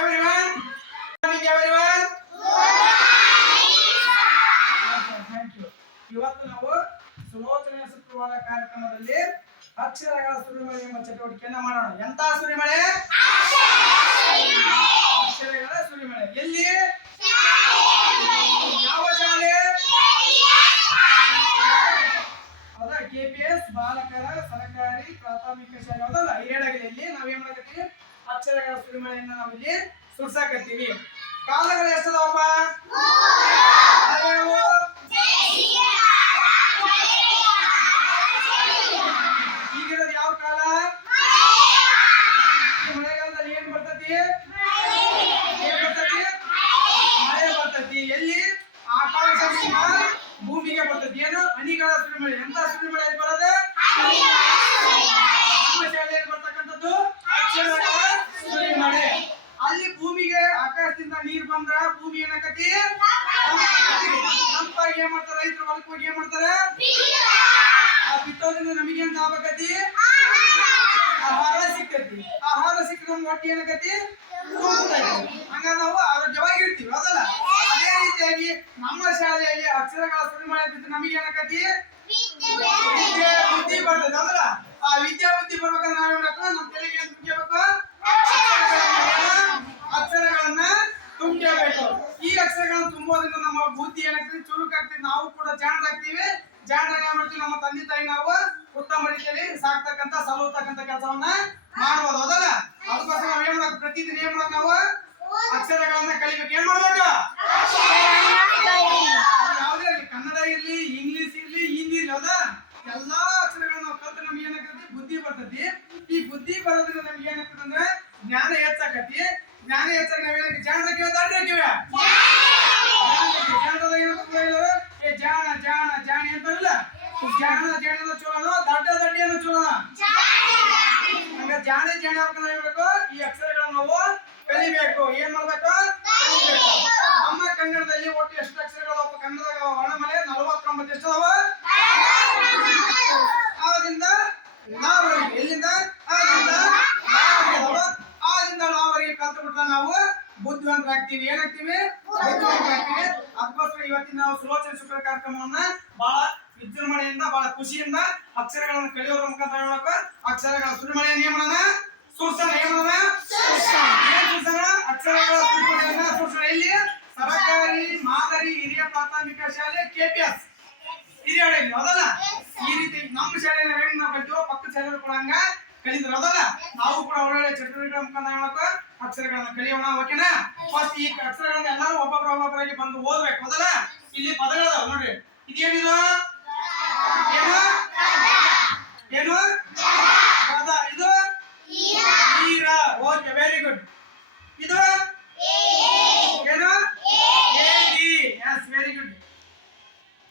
everyone. Good morning everyone. Thank you. ಇವತ್ತು ನಾವು ಸುಲೋಚನೆಯ ಶುಕ್ರವಾರ ಕಾರ್ಯಕ್ರಮದಲ್ಲಿ ಅಕ್ಷರಗಳ ಸುರಿಮಳೆ ಎಂಬ ಚಟುವಟಿಕೆಯನ್ನು ಮಾಡೋಣ. ಎಂತ ಸುರಿಮಳೆ? ಅಕ್ಷರಗಳ ಸುರಿಮಳೆ. ಎಲ್ಲಿ? ಯಾವ ಶಾಲೆ? ಹೌದಾ? KPS ಬಾಲಕರ ಸರ್ಕಾರಿ ಪ್ರಾಥಮಿಕ ಶಾಲೆ ಹೌದಲ್ಲ? ಹಿರೇಡಗಲಿಯಲ್ಲಿ ನಾವೇನ್ ಮಾಡಕತ್ತೀವಿ? ಅಕ್ಷರಗಳ ಸುರಿಮಳೆಯನ್ನು ನಾವಿಲ್ಲಿ ಸುರ್ಸಾಕತ್ತೀವಿ. ಕಾಲಗಳು ಎಷ್ಟದವಪ್ಪ? ಈಗಿರೋದು ಯಾವ ಕಾಲ? ಮಳೆಗಾಲದಲ್ಲಿ ಏನ್ ಬರ್ತತಿ? ಮಳೆ ಬರ್ತತಿ. ಎಲ್ಲಿ? ಆಕಾಶದಿಂದ ಭೂಮಿಗೆ ಬರ್ತತಿ. ಏನು? ಹನಿಗಳ ಸುರಿಮಳೆ. ಎಂತ ಸುರಿಮಳೆ ಬರೋದು? ನಮ್ಮ ಶಾಲೆಯಲ್ಲಿ ಬರ್ತಕ್ಕಂಥದ್ದು ಅಕ್ಷರಗಳ ಸುರಿಮಳೆ. ಅಲ್ಲಿ ಭೂಮಿಗೆ ಆಕಾಶದಿಂದ ನೀರು ಬಂದ್ರ ಭೂಮಿ ಏನಾಗತಿ? ತಂಪಾಗಿ ಏನ್ ಮಾಡ್ತಾರ ರೈತರು? ಹೊಲಕ್ಕೆ ಹೋಗಿ ಏನ್ ಮಾಡ್ತಾರೆ? ಆ ಬಿತ್ತೋದ್ರಿಂದ ನಮಗೇನ್ ಆಗ್ಬೇಕತಿ? ಆಹಾರ ಸಿಕ್ಕತಿ. ಆಹಾರ ಸಿಕ್ಕ ನಮ್ಗೆ ಹೊಟ್ಟೆ ಏನಾಗತಿ? ಹಂಗ ನಾವು ಆರೋಗ್ಯವಾಗಿರ್ತೀವಿ ಹೌದಲ್ಲ? ಅದೇ ರೀತಿಯಾಗಿ ನಮ್ಮ ಶಾಲೆಯಲ್ಲಿ ಅಕ್ಷರಗಳ ಸುರಿಮಳೆ ಬಿದ್ದು ನಮಗೆ ಏನಾಗತಿ? ವಿದ್ಯೆ ಬುದ್ಧಿ ಬರ್ತದೆ ಹೌದಲ್ಲ? ಆ ವಿದ್ಯಾ ಬುದ್ಧಿ ಬರ್ಬೇಕಂದ್ರೆ ನಾವೇನ್ ಮಾಡ್ಬೇಕು? ನಮ್ಮ ತಲೆಗೆ ಏನ್ ತುಂಬ್ಕೋಬೇಕು? ಅಕ್ಷರಗಳನ್ನ ತುಂಬ್ಕೋಬೇಕು. ಈ ಅಕ್ಷರಗಳನ್ನ ತುಂಬೋದ್ರಿಂದ ನಮ್ಮ ಬುದ್ಧಿ ಏನಾಗ್ತದೆ? ಚುರುಕಾಗ್ತದೆ. ನಾವು ಕೂಡ ಜಾಣರಾಗ್ತೀವಿ. ಜಾಣರಾಗ ಮಾಡ್ತೀವಿ. ನಮ್ಮ ತಂದೆ ತಾಯಿ ನಾವು ಉತ್ತಮ ರೀತಿಯಲ್ಲಿ ಸಾಕ್ತಕ್ಕಂತ ಸಲುತಕ್ಕಂತ ಕೆಲಸವನ್ನ ಮಾಡ್ಬೋದು ಹೌದಲ್ಲ? ಅದಕ್ಕೋಸ್ಕರ ನಾವ್ ಏನ್ ಮಾಡ್ಬೇಕು? ಪ್ರತಿದಿನ ಏನ್ ಮಾಡ್ಬೇಕು? ನಾವು ಅಕ್ಷರಗಳನ್ನ ಕಲಿಬೇಕು. ಏನ್ ಮಾಡ್ಬೇಕು? ಯಾವುದೇ ಇರ್ಲಿ, ಕನ್ನಡ ಇರ್ಲಿ, ಇಂಗ್ಲಿಷ್ ಇರ್ಲಿ, ಹಿಂದಿ ಇರ್ಲಿ ಹೌದಾ? ಎಲ್ಲಾ ಅಕ್ಷರಗಳನ್ನ ನಾವು ಕಲ್ತು ನಮ್ಗೆ ಏನಾಗ್ತದೆ? ಬುದ್ಧಿ ಬರ್ತತಿ. ಈ ಬುದ್ಧಿ ಬರೋದ್ರಿಂದ ನಮ್ಗೆ ಏನಾಗ್ತದೆ ಅಂದ್ರೆ ಜ್ಞಾನ ಹೆಚ್ಚಾಕತಿ. ಜ್ಞಾನ ಹೆಚ್ಚಾಗ ನಾವೇನಾಗ ಜಾಣರಾಗಿವ ದಾಡ್ರಾಗಿವ ಜಾಣದಾಗ ಏನಂತ ಏ ಜಾಣ ಜಾಣ ಜಾಣಿ ಅಂತಾರಲ್ಲ, ಜಾಣ ಜಾಣ ಚಲೋನೋ ದಡ್ಡ ದಡ್ಡಿಯನ್ನು ಚಲೋ? ಹಂಗ ಜಾಣಿ ಜಾಣಿ ಆಗ್ಬೇಕಂದ್ರೆ ಏನ್ಬೇಕು? ಈ ಅಕ್ಷರಗಳನ್ನ ನಾವು ಕಲಿಬೇಕು. ಏನ್ ಮಾಡ್ಬೇಕು? ಕಲಿಬೇಕು. ನಮ್ಮ ಕನ್ನಡದಲ್ಲಿ ಒಟ್ಟು ಎಷ್ಟು ಅಕ್ಷರಗಳಪ್ಪ? ಕನ್ನಡದಾಗ ವರ್ಣಮಾಲೆ 49 ಎಷ್ಟದವ? ಆದಿಂದ ನಾವರೆಗೆ. ಎಲ್ಲಿಂದ? ಆದಿಂದ ನಾವರೆಗೆ. ಆದಿಂದ ನಾವರೆಗೆ ಕಲ್ತು ಬಿಟ್ರೆ ನಾವು ಬುದ್ಧಿವಂತರಾಗ್ತೀವಿ. ಏನಾಗ್ತೀವಿ? ಬುದ್ಧಿವಂತರಾಗ್ತೀವಿ. ಅದಕ್ಕೋಸ್ಕರ ಇವತ್ತಿನ ನಾವು ಸುಲೋಚನೆ ಶುಕ್ರ ಕಾರ್ಯಕ್ರಮವನ್ನ ಬಹಳ ವಿಜೃಂಭಣೆಯಿಂದ ಬಹಳ ಖುಷಿಯಿಂದ ಅಕ್ಷರಗಳನ್ನು ಕಲಿಯೋದ್ರ ಮುಖಾಂತರ ಅಕ್ಷರಗಳ ಸುರಿಮಳೆಯನ್ನು ಏನ್ ಮಾಡೋಣ? ಸುರ್ಸನ. ಏನ್ ಮಾಡೋಣ? ಸುರ್ಸನ. ಅಕ್ಷರಗಳ ಸುರಿಮಳೆಯನ್ನ ಸುರ್ಸನ. ಇಲ್ಲಿ ಸರ್ಕಾರಿ ಮಾದರಿ ಹಿರಿಯ ಪ್ರಾಥಮಿಕ ಶಾಲೆ KPS ಹಿರಿಯಡಗಲಿ ಹೌದಲ್ಲ? ಈ ರೀತಿ ನಮ್ಮ ಶಾಲೆ ನಾವೇನ್ ನಾವು ಕಲ್ತೀವೋ ಪಕ್ಕದ ಶಾಲೆ ಕೂಡ ಹಂಗ ಕಲಿದ್ರು ಹೌದಲ್ಲ? ನಾವು ಕೂಡ ಒಳ್ಳೊಳ್ಳೆ ಚಟುವಟಿಕೆ ಮುಖಾಂತರ ಅಕ್ಷರಗಳನ್ನ ಕಲಿಯೋಣ. ಓಕೆನಾ? ಫಸ್ಟ್ ಈ ಅಕ್ಷರಗಳನ್ನ ಎಲ್ಲರೂ ಒಬ್ಬೊಬ್ಬರಾಗಿ ಬಂದು ಓದ್ಬೇಕು ಹೌದಲ್ಲ? ಇಲ್ಲಿ ಪದಗಳದಾವ ನೋಡ್ರಿ. ಇದೇನಿದು? ಏನು? ಏನು? ಪದ. ಇದು ಈರ. Okay, very good. ಇದು ಏನು? ಏಡಿ. Yes, very good.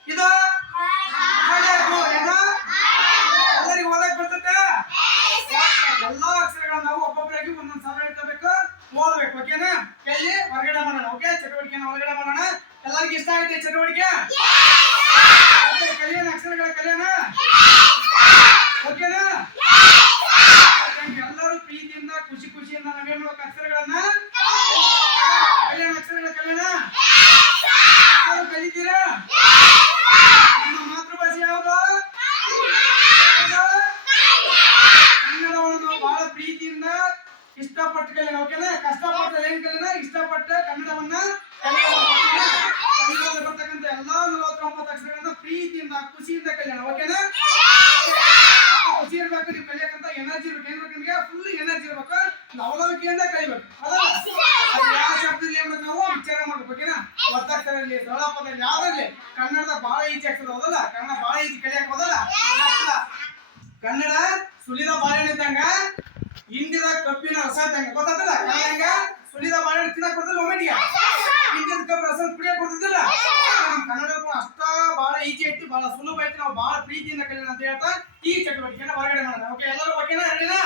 ಇದು ಹಡಗು. ಏನು? ಎಲ್ಲರಿಗೂ ಓದಕ್ ಬರ್ತದೆ? ಎಲ್ಲಾ ಅಕ್ಷರಗಳನ್ನ ನಾವು ಒಬ್ಬೊಬ್ಬರಾಗಿ ಒಂದೊಂದು ಸಾಲ ಇಟ್ಕೋಬೇಕು, ಓದ್ಬೇಕು. ಓಕೆನಾ? ಎಲ್ಲಿ? ಹೊರಗಡೆ ಮಾಡೋಣ. ಓಕೆ, ಚಟುವಟಿಕೆನ ಹೊರಗಡೆ ಮಾಡೋಣ. ಎಲ್ಲರಿಗೂ ಇಷ್ಟ ಆಗುತ್ತೆ ಚಟುವಟಿಕೆ? ಕಲಿಯೋಣ, ಅಕ್ಷರಗಳ ಕಲಿಯೋಣ. ಓಕೆನಾ? ಎಲ್ಲರೂ ಪ್ರೀತಿಯಿಂದ ಖುಷಿ ಖುಷಿಯಿಂದ ನಾವೇನ್ ಮಾಡ್ಬೇಕು? ಅಕ್ಷರಗಳನ್ನ ಕಲಿಯೋಣ. ಅಕ್ಷರಗಳ ಕಲಿಯೋಣ. ಯಾರು ಕಲಿತೀರಾ? ನಿಮ್ಮ ಮಾತೃಭಾಷೆ ಯಾವುದು? ಕನ್ನಡವನ್ನು ನಾವು ಬಹಳ ಪ್ರೀತಿಯಿಂದ ಇಷ್ಟಪಟ್ಟು ಕಲಿಯೋಣ. ಓಕೆನಾ? ಕಷ್ಟಪಟ್ಟು ಏನ್ ಕಲಿಯೋಣ? ಇಷ್ಟಪಟ್ಟು ಕನ್ನಡವನ್ನ ಬರ್ತಕ್ಕಂಥ ಎಲ್ಲಾ 49 ಅಕ್ಷರಗಳನ್ನ ಪ್ರೀತಿಯಿಂದ ಖುಷಿಯಿಂದ ಕಲಿಯೋಣ. ಓಕೆನಾ? ಖುಷಿ ಇರ್ಬೇಕು. ನೀವು ಕಲಿಯಕ್ಕಂತ ಎನರ್ಜಿ ಇರ್ಬೇಕು. ಏನ್ ಬೇಕು ನಿಮಗೆ? ಫುಲ್ ಎನರ್ಜಿ ಇರ್ಬೇಕು. ಲವಲವಿಕೆಯಿಂದ ಕಲಿಬೇಕು ಹೌದಲ್ಲ? ಯಾವ ಶಬ್ದದಲ್ಲಿ ಏನ್ ಬೇಕು? ನಾವು ವಿಚಾರ ಮಾಡ್ಬೇಕು. ಓಕೆನಾ? ಒತ್ತಕ್ಷರಲ್ಲಿ, ಸರಳ ಪದದಲ್ಲಿ, ಯಾವ್ದ್ರಲ್ಲಿ? ಕನ್ನಡದ ಬಹಳ ಈಜಿ ಆಗ್ತದೆ ಹೌದಲ್ಲ? ಕನ್ನಡ ಬಹಳ ಈಜಿ ಕಲಿಯಕ್ ಹೌದಲ್ಲ? ಕನ್ನಡ ಸುಲಿದ ಬಾಳೆಹಣ್ಣು ಇದ್ದಂಗ, ಹಿಂದಿದ ಕಬ್ಬಿನ ರಸ ಇದ್ದಂಗ. ಗೊತ್ತಾಗ್ತದ? ಕನ್ನಡ ಸುಲಿದ ಬಾಳೆಹಣ್ಣು ತಿನ್ನಕ್ ಬರ್ತದಿಲ್ಲ ಒಮ್ಮೆಟಿಗೆ? ಹಿಂದಿದ ಕಬ್ಬು ರಸ ಕುಡಿಯಕ್ ಬರ್ತದಿಲ್ಲ? ನಮ್ ಕನ್ನಡ ಅಷ್ಟ ಬಹಳ ಈಜಿ ಐತಿ, ಬಹಳ ಸುಲಭ ಐತಿ. ನಾವು ಬಹಳ ಪ್ರೀತಿಯಿಂದ ಕಲಿಯೋಣ ಅಂತ ಹೇಳ್ತಾ ಈ ಚಟುವಟಿಕೆನ ಹೊರಗಡೆ ಮಾಡೋಣ. ಓಕೆ, ಎಲ್ಲರೂ ಓಕೆನಾ? ರೆಡಿನಾ?